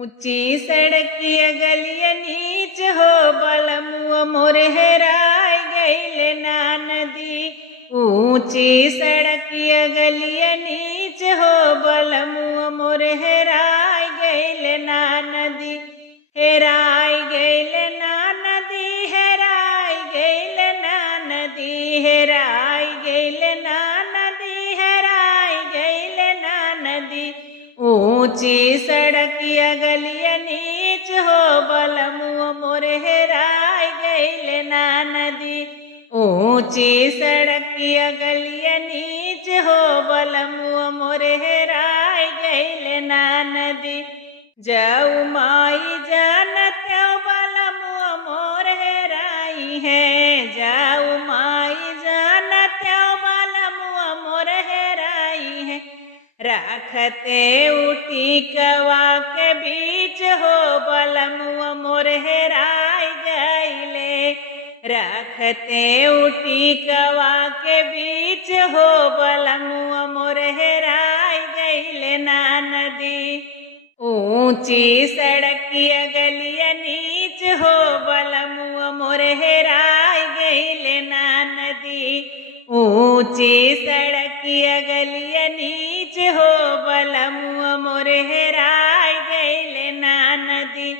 ऊंची सड़किया गलिया नीच हो बलमुआ मोर हेराय गइले ना नदी। ऊंची सड़किया गलिया नीच हो बलमुआ मोर हेराय गइले ना नदी। हेराय गइले ना नदी, हेराय गइले ना नदी, हेराय गइले ना नदी, हेराय गइले ना नदी। ऊंची सड़किया गलिया नीच हो बलमुआ मोर हेराय गइले ना नदी। ऊंची सड़किया गलिया नीच हो बलमुआ मोर हेराय गइले ना नदी। जाऊ माई जानते बलमुआ मोर हेराई है। जाऊ माई जानते बलमुआ मोर हेराई है। राखते उठी कवा के बीच हो बलमुआ मोर हेराय गइले। राखते उठी कवा के बीच हो बलमुआ मोर हेराय गइले ना नदी। ऊंची सड़किया गलिया नीच हो बलमुआ मोर हेराय गइले ना नदी। ऊंची सड़किया गलिया नीच हो बलमुआ मोर हेराय गइले ना नदी।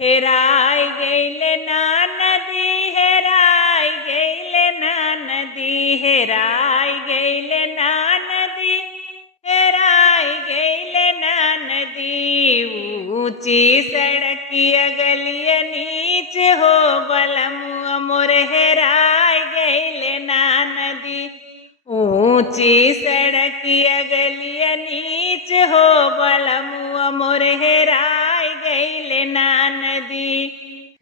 हेराय गइले ना नदी, हेराय गइले ना नदी, हेराय गइले ना नदी, हेराय गइले ना नदी। ऊंची सड़किया गलिया नीच हो बलमुआ मोर हेराय गइले ना नदी। ऊंची सड़किया गलिया नीच हो बलमुआ मोर हेराय गइले ना नदी।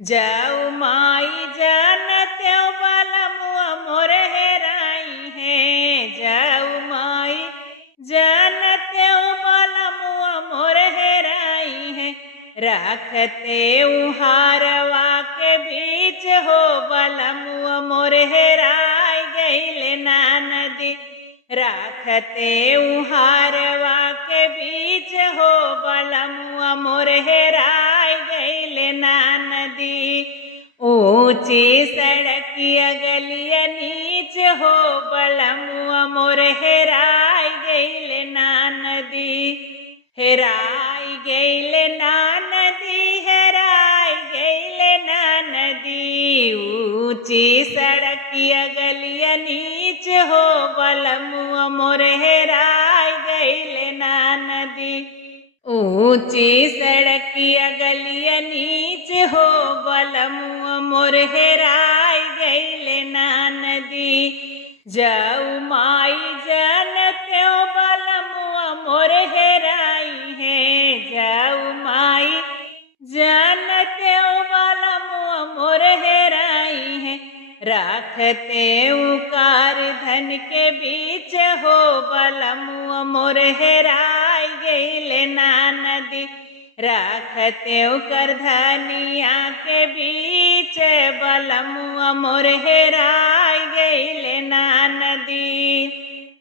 जाऊ माई जानते बलमुआ मोर हेराई है। जाऊ माई जानते बलमुआ मोर हेराई है। राखते उहारवा के बीच हो बलमुआ मोर हेराय गइले ना नदी। राखते उहारवा के बीच हो बलमुआ मोर हेराय गइले ना नदी। ऊंची सड़किया गलिया नीच हो बलमुआ मोर हेराय गइले ना नदी। हेराय गइले ना नदी, हेराय गइले ना नदी। ऊंची सड़किया गलिया नीच हो बलमुआ मोर हेराय गइले ना नदी। ऊंची सड़किया गलिया नीच हो बलमुआ मोर हेराय गइले ना नदी। जाऊ माई जानते बलमुआ मोर हेराई है। जाऊ माई जानते बलमुआ मोर हेराई है। राखते उकार धन के बीच हो बलमुआ मोर हेराय गइले ना नदी। राखते कर धनिया के बीच बलमुआ मोर हेराय गइले ना नदी।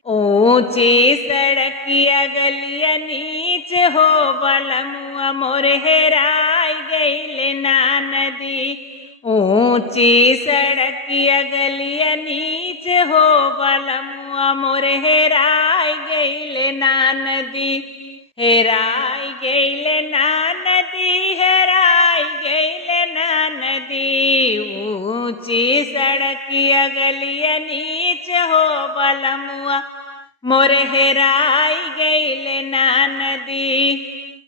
ऊंची सड़किया गलिया नीच हो बलमुआ मोर हेराय गइले ना नदी। ऊंची सड़किया गलिया नीच हो बलमुआ मोर हेराय गइले ना नदी। हेराय गइले ना नदी, हेराय गइले ना नदी। ऊंची सड़किया गलिया नीच हो बलमुआ मोर हेराय गइले ना नदी।